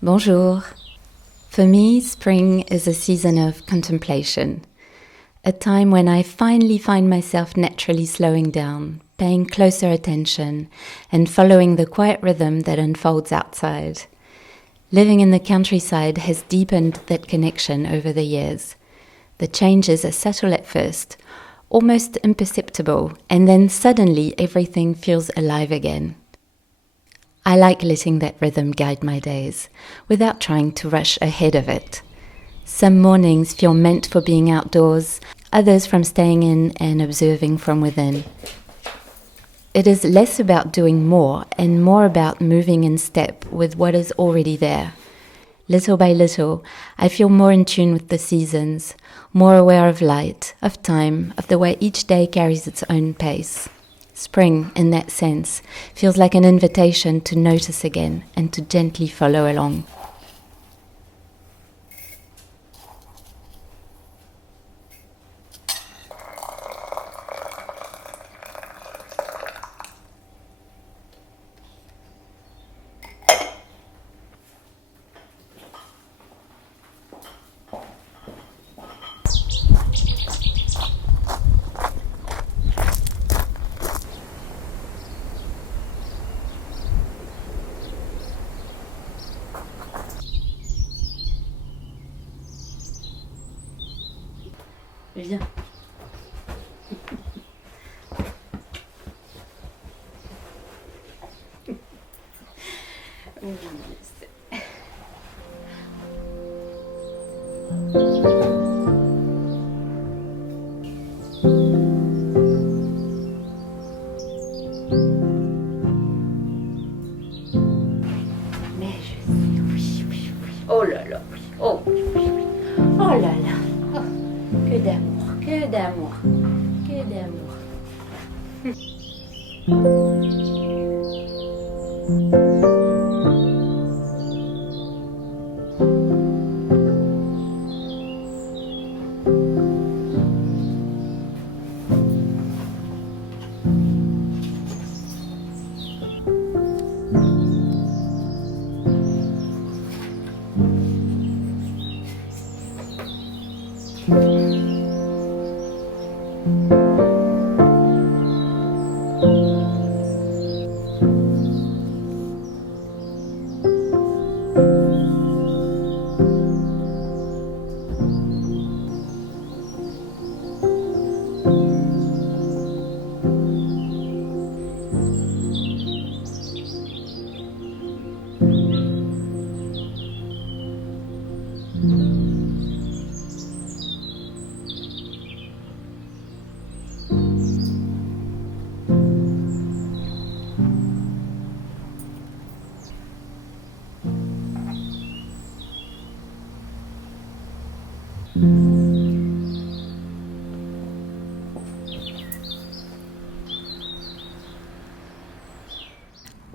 Bonjour. For me, spring is a season of contemplation, a time when I finally find myself naturally slowing down, paying closer attention, and following the quiet rhythm that unfolds outside. Living in the countryside has deepened that connection over the years. The changes are subtle at first, almost imperceptible, and then suddenly everything feels alive again. I like letting that rhythm guide my days, without trying to rush ahead of it. Some mornings feel meant for being outdoors, others from staying in and observing from within. It is less about doing more and more about moving in step with what is already there. Little by little, I feel more in tune with the seasons, more aware of light, of time, of the way each day carries its own pace. Spring, in that sense, feels like an invitation to notice again and to gently follow along. Viens. Mais je sais, oui, oui, oui. Oh là là, oui. Oh, oui, oui, oui. Oh là là. Oh, que d'amour, que d'amour, que d'amour.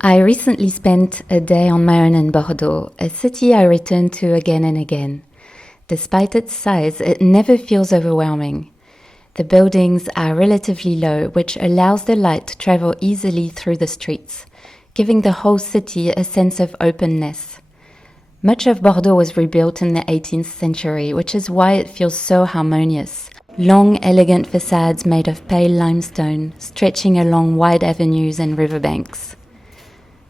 I recently spent a day on my own in Bordeaux, a city I return to again and again. Despite its size, it never feels overwhelming. The buildings are relatively low, which allows the light to travel easily through the streets, giving the whole city a sense of openness. Much of Bordeaux was rebuilt in the 18th century, which is why it feels so harmonious. Long, elegant facades made of pale limestone, stretching along wide avenues and riverbanks.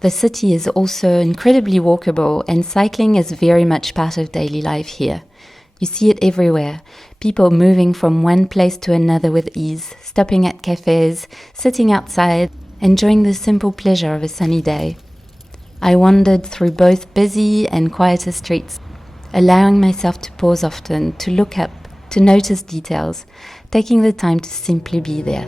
The city is also incredibly walkable, and cycling is very much part of daily life here. You see it everywhere, people moving from one place to another with ease, stopping at cafes, sitting outside, enjoying the simple pleasure of a sunny day. I wandered through both busy and quieter streets, allowing myself to pause often, to look up, to notice details, taking the time to simply be there.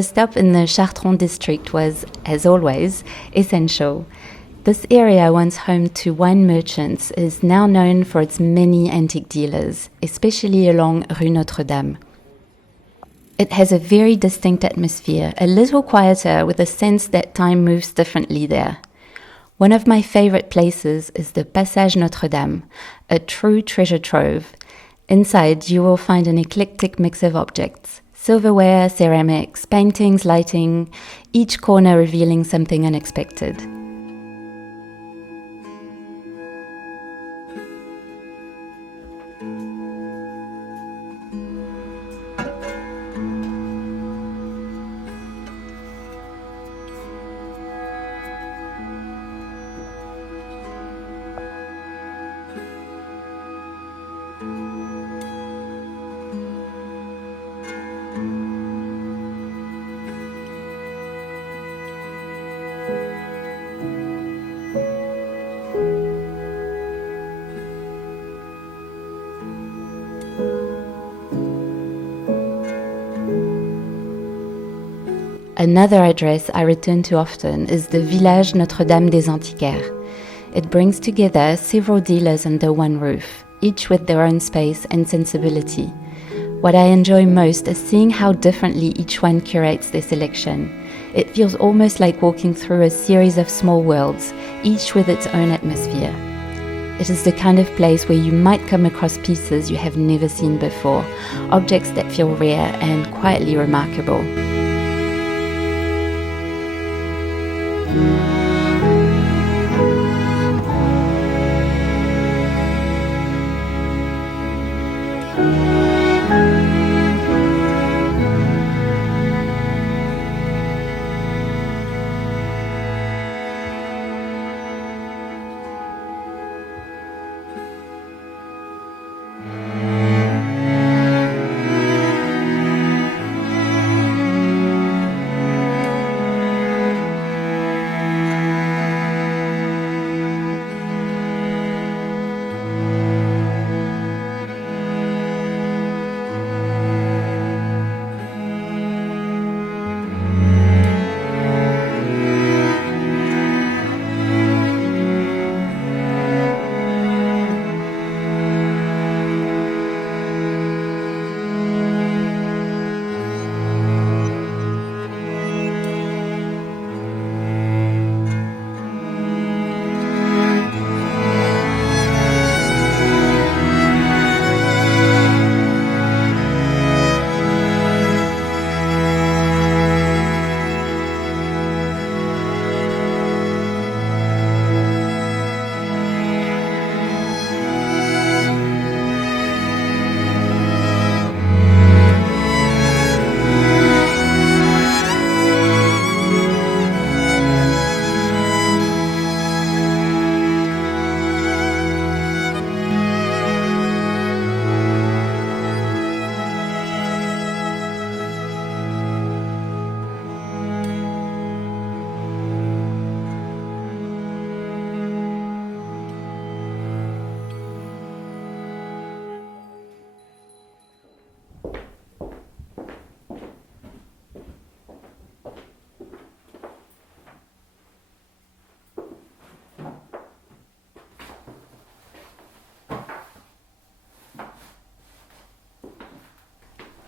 A stop in the Chartron district was, as always, essential. This area, once home to wine merchants, is now known for its many antique dealers, especially along Rue Notre-Dame. It has a very distinct atmosphere, a little quieter with a sense that time moves differently there. One of my favorite places is the Passage Notre-Dame, a true treasure trove. Inside, you will find an eclectic mix of objects: silverware, ceramics, paintings, lighting, each corner revealing something unexpected. Another address I return to often is the Village Notre-Dame des Antiquaires. It brings together several dealers under one roof, each with their own space and sensibility. What I enjoy most is seeing how differently each one curates their selection. It feels almost like walking through a series of small worlds, each with its own atmosphere. It is the kind of place where you might come across pieces you have never seen before, objects that feel rare and quietly remarkable.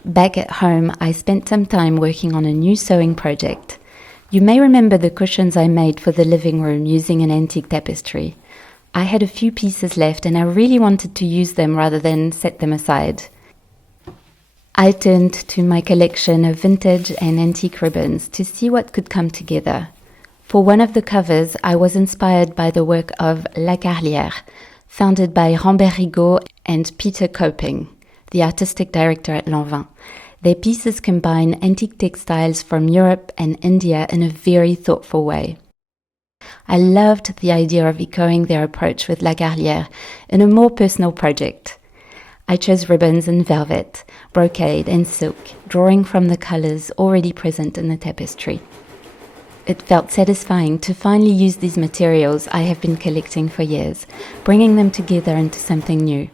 Back at home, I spent some time working on a new sewing project. You may remember the cushions I made for the living room using an antique tapestry. I had a few pieces left and I really wanted to use them rather than set them aside. I turned to my collection of vintage and antique ribbons to see what could come together. For one of the covers, I was inspired by the work of La Carlière, founded by Rambert Rigaud and Peter Coping, the artistic director at Lanvin. Their pieces combine antique textiles from Europe and India in a very thoughtful way. I loved the idea of echoing their approach with La Carlière in a more personal project. I chose ribbons in velvet, brocade and silk, drawing from the colors already present in the tapestry. It felt satisfying to finally use these materials I have been collecting for years, bringing them together into something new.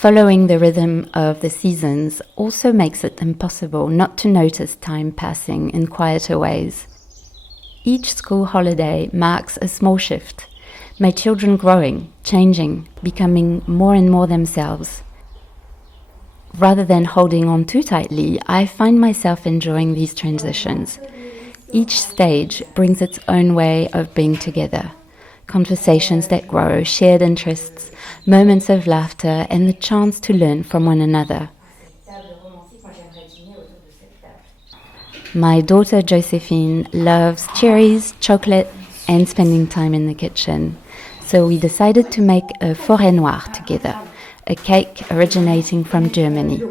Following the rhythm of the seasons also makes it impossible not to notice time passing in quieter ways. Each school holiday marks a small shift, my children growing, changing, becoming more and more themselves. Rather than holding on too tightly, I find myself enjoying these transitions. Each stage brings its own way of being together. Conversations that grow, shared interests, moments of laughter, and the chance to learn from one another. My daughter Josephine loves cherries, chocolate, and spending time in the kitchen. So we decided to make a Forêt Noire together, a cake originating from Germany,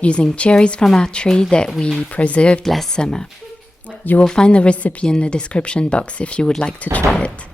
using cherries from our tree that we preserved last summer. You will find the recipe in the description box if you would like to try it.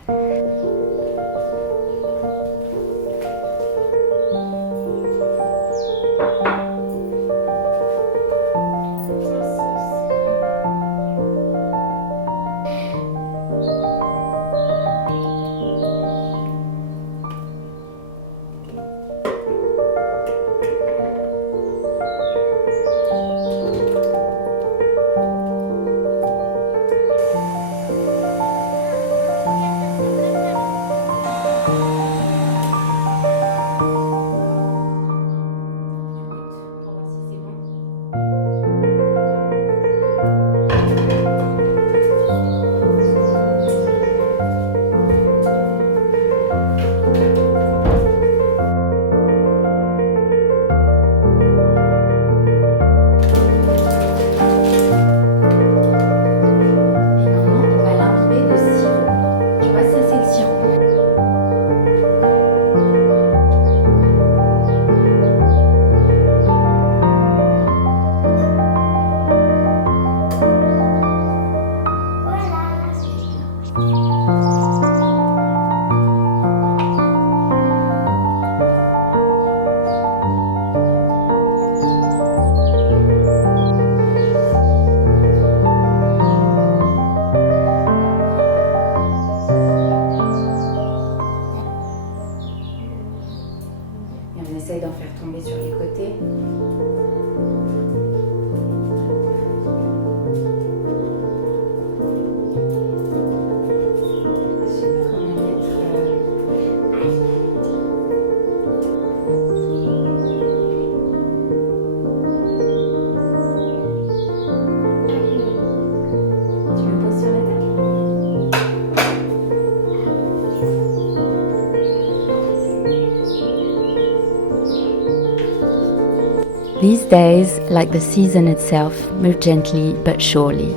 These days, like the season itself, move gently but surely.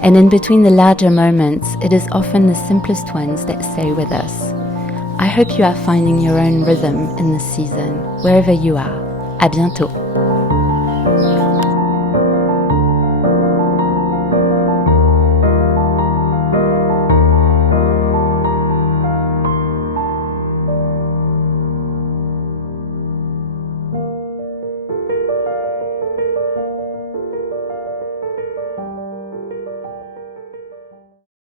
And in between the larger moments, it is often the simplest ones that stay with us. I hope you are finding your own rhythm in this season, wherever you are. À bientôt!